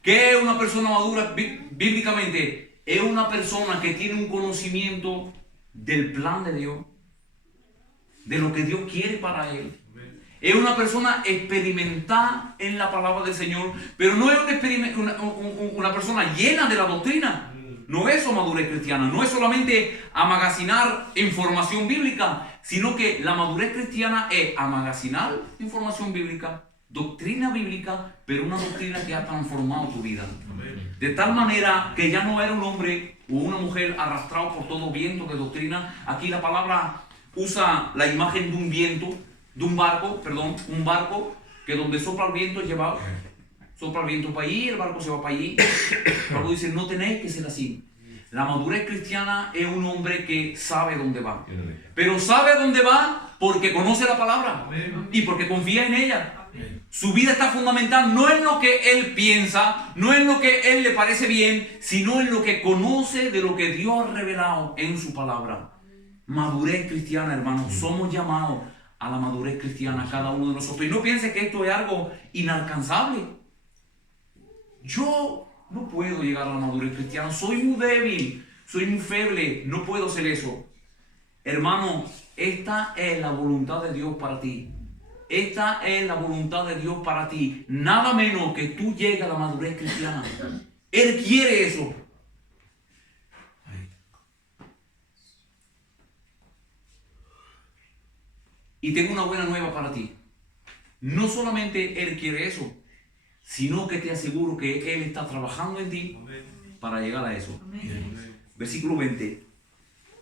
¿Qué es una persona madura bíblicamente? Es una persona que tiene un conocimiento del plan de Dios, de lo que Dios quiere para él. Es una persona experimentada en la palabra del Señor, pero no es una persona llena de la doctrina. No es eso madurez cristiana, no es solamente amagacinar información bíblica, sino que la madurez cristiana es amagacinar información bíblica, doctrina bíblica, pero una doctrina que ha transformado tu vida. De tal manera que ya no era un hombre o una mujer arrastrado por todo viento de doctrina. Aquí la palabra usa la imagen de un viento, de un barco que donde sopla el viento es llevado. Sopla el viento para allí, el barco se va para allí. Pablo dice, no tenéis que ser así. La madurez cristiana es un hombre que sabe dónde va. Pero sabe dónde va porque conoce la palabra y porque confía en ella. Su vida está fundamentada no en lo que él piensa, no en lo que él le parece bien, sino en lo que conoce de lo que Dios ha revelado en su palabra. Madurez cristiana, hermanos. Somos llamados a la madurez cristiana, cada uno de nosotros. Y no piense que esto es algo inalcanzable. Yo no puedo llegar a la madurez cristiana, soy muy débil, soy muy feble, no puedo hacer eso. Hermano, esta es la voluntad de Dios para ti. Esta es la voluntad de Dios para ti. Nada menos que tú llegues a la madurez cristiana. Él quiere eso. Y tengo una buena nueva para ti. No solamente Él quiere eso, sino que te aseguro que Él está trabajando en ti para llegar a eso. Amén. Versículo 20.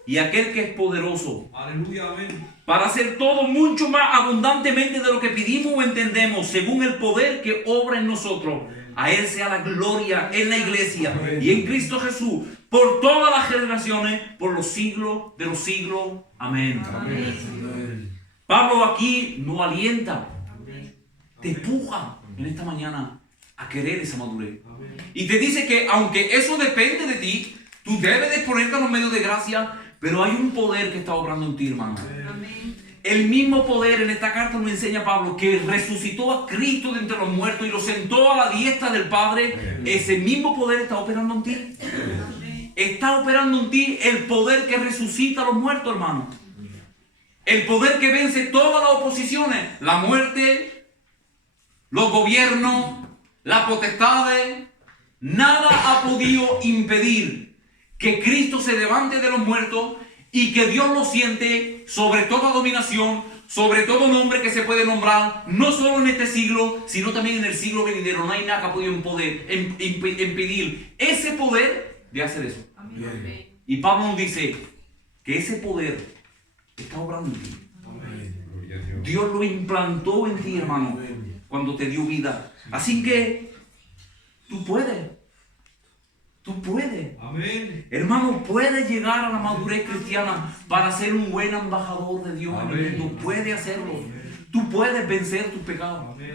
Y aquel que es poderoso, aleluya, amén, para hacer todo mucho más abundantemente de lo que pedimos o entendemos, según el poder que obra en nosotros. A Él sea la gloria en la iglesia y en Cristo Jesús, por todas las generaciones, por los siglos de los siglos. Amén. Amén. Pablo aquí no alienta, te empuja en esta mañana a querer esa madurez. Y te dice que aunque eso depende de ti, tú debes de ponerte a los medios de gracia, pero hay un poder que está obrando en ti, hermano. Amén. El mismo poder, en esta carta nos enseña Pablo, que resucitó a Cristo de entre los muertos y lo sentó a la diestra del Padre. Amén. Ese mismo poder está operando en ti. Amén. Está operando en ti el poder que resucita a los muertos, hermano. El poder que vence todas las oposiciones, la muerte, los gobiernos, las potestades. Nada ha podido impedir que Cristo se levante de los muertos y que Dios lo siente sobre toda dominación, sobre todo nombre que se puede nombrar, no solo en este siglo, sino también en el siglo venidero. No hay nada que ha podido impedir ese poder de hacer eso. Amén. Y Pablo nos dice que ese poder está obrando en ti. Amén. Dios lo implantó en ti, hermano, cuando te dio vida. Así que tú puedes. Tú puedes. Amén. Hermano, puedes llegar a la madurez cristiana para ser un buen embajador de Dios. Amén. En el mundo. Puedes hacerlo. Amén. Tú puedes vencer tus pecados. Amén.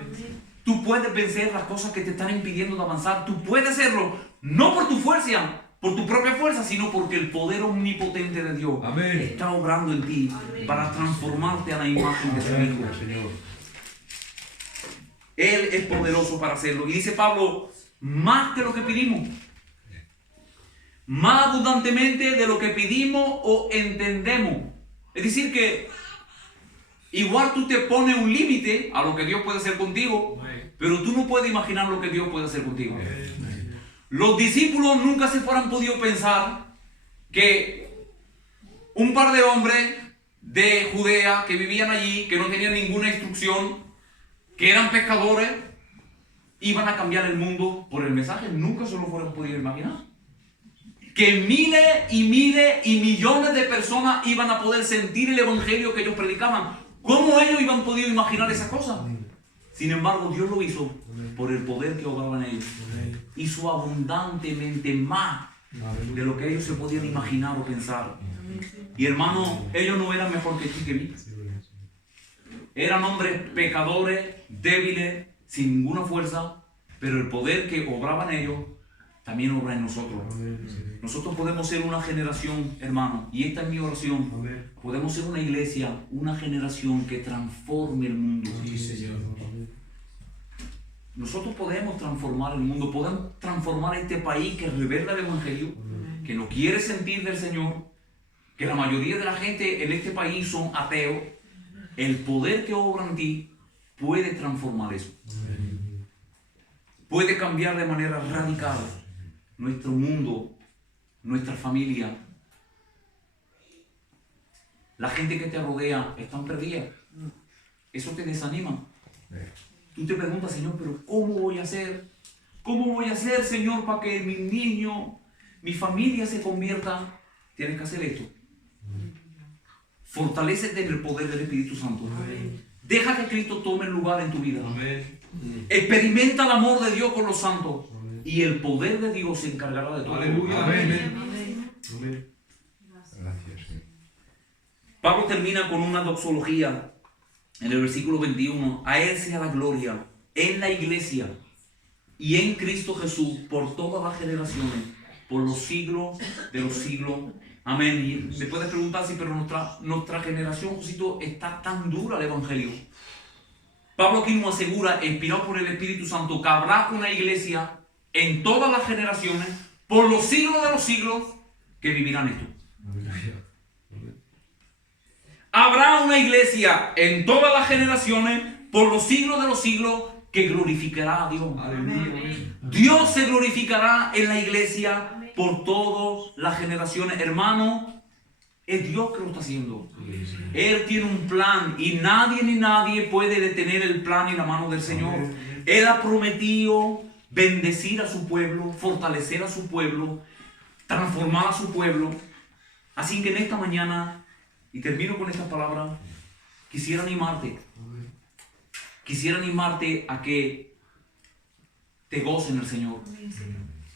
Tú puedes vencer las cosas que te están impidiendo de avanzar. Tú puedes hacerlo, no por tu fuerza, por tu propia fuerza, sino porque el poder omnipotente de Dios, amén, está obrando en ti, amén, para transformarte a la imagen de su Hijo. Señor. Él es poderoso para hacerlo. Y dice Pablo, más que lo que pedimos, más abundantemente de lo que pedimos o entendemos. Es decir que igual tú te pones un límite a lo que Dios puede hacer contigo, pero tú no puedes imaginar lo que Dios puede hacer contigo. Los discípulos nunca se fueran podido pensar que un par de hombres de Judea que vivían allí, que no tenían ninguna instrucción, que eran pescadores, iban a cambiar el mundo por el mensaje. Nunca se lo fueran podido imaginar. que miles y miles y millones de personas iban a poder sentir el evangelio que ellos predicaban. ¿Cómo ellos iban podido imaginar esas cosas? Sin embargo, Dios lo hizo por el poder que obraba en ellos. Hizo abundantemente más de lo que ellos se podían imaginar o pensar. Y hermano, ellos no eran mejor que tú y que mí. Eran hombres pecadores, débiles, sin ninguna fuerza, pero el poder que obraba en ellos también obra en nosotros. Nosotros podemos ser una generación, hermano, y esta es mi oración. Podemos ser una iglesia, una generación que transforme el mundo. Sí, Señor. Nosotros podemos transformar el mundo, podemos transformar este país que revela el evangelio, que no quiere sentir del Señor, que la mayoría de la gente en este país son ateos. El poder que obra en ti puede transformar eso. Puede cambiar de manera radical nuestro mundo, nuestra familia. La gente que te rodea están perdidas. Eso te desanima. Tú te preguntas, Señor, pero ¿cómo voy a hacer? ¿Cómo voy a hacer, Señor, para que mis niños, mi familia se convierta? Tienes que hacer esto. Fortalécete en el poder del Espíritu Santo. Amén. Deja que Cristo tome el lugar en tu vida. Amén. Experimenta el amor de Dios con los santos. Amén. Y el poder de Dios se encargará de todo. Aleluya. Amén. Amén. Gracias, Señor. Pablo termina con una doxología en el versículo 21. A Él sea la gloria en la iglesia y en Cristo Jesús por todas las generaciones, por los siglos de los siglos. Amén. Y me puedes preguntar, sí, pero nuestra generación, Josito, está tan dura el evangelio. Pablo aquí nos asegura, inspirado por el Espíritu Santo, que habrá una iglesia en todas las generaciones, por los siglos de los siglos, que vivirán esto. Habrá una iglesia en todas las generaciones, por los siglos de los siglos, que glorificará a Dios. Amén. Dios se glorificará en la iglesia por todas las generaciones. Hermano, es Dios que lo está haciendo. Él tiene un plan y nadie ni nadie puede detener el plan y la mano del Señor. Él ha prometido bendecir a su pueblo, fortalecer a su pueblo, transformar a su pueblo. Así que en esta mañana, y termino con estas palabras, quisiera animarte a que te goces en el Señor.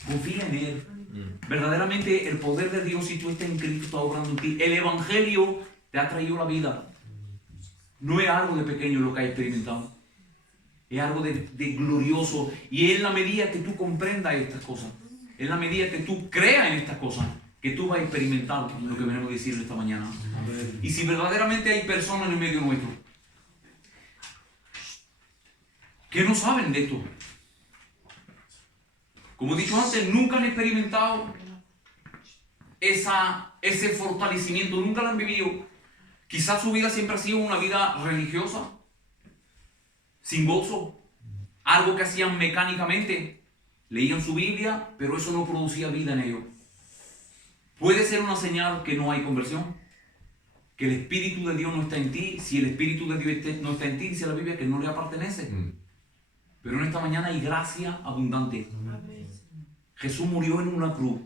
Confía en Él. Verdaderamente el poder de Dios, si tú estás en Cristo, está obrando en ti. El evangelio te ha traído la vida. No es algo de pequeño lo que has experimentado. Es algo de glorioso. Y en la medida que tú comprendas estas cosas, en la medida que tú creas en estas cosas, que tú vas a experimentar lo que venimos a decir esta mañana. Amén. Y si verdaderamente hay personas en el medio nuestro que no saben de esto, como he dicho antes, nunca han experimentado ese fortalecimiento, nunca lo han vivido. Quizás su vida siempre ha sido una vida religiosa, sin gozo, algo que hacían mecánicamente. Leían su Biblia, pero eso no producía vida en ellos. Puede ser una señal que no hay conversión, que el Espíritu de Dios no está en ti. Si el Espíritu de Dios no está en ti, dice la Biblia que no le pertenece. Pero en esta mañana hay gracia abundante. Jesús murió en una cruz,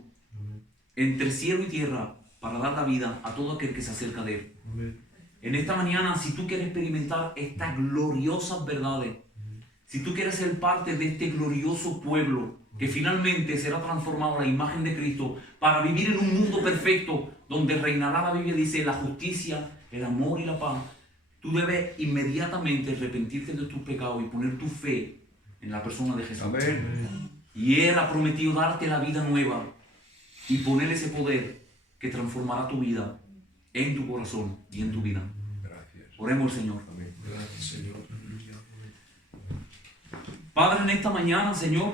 entre cielo y tierra, para dar la vida a todo aquel que se acerca de Él. En esta mañana, si tú quieres experimentar estas gloriosas verdades, si tú quieres ser parte de este glorioso pueblo que finalmente será transformado a la imagen de Cristo para vivir en un mundo perfecto donde reinará, la Biblia dice, la justicia, el amor y la paz, tú debes inmediatamente arrepentirte de tus pecados y poner tu fe en la persona de Jesús. Amén. Y Él ha prometido darte la vida nueva y poner ese poder que transformará tu vida en tu corazón y en tu vida. Gracias. Oremos al Señor. Amén. Gracias, Señor. Padre, en esta mañana, Señor,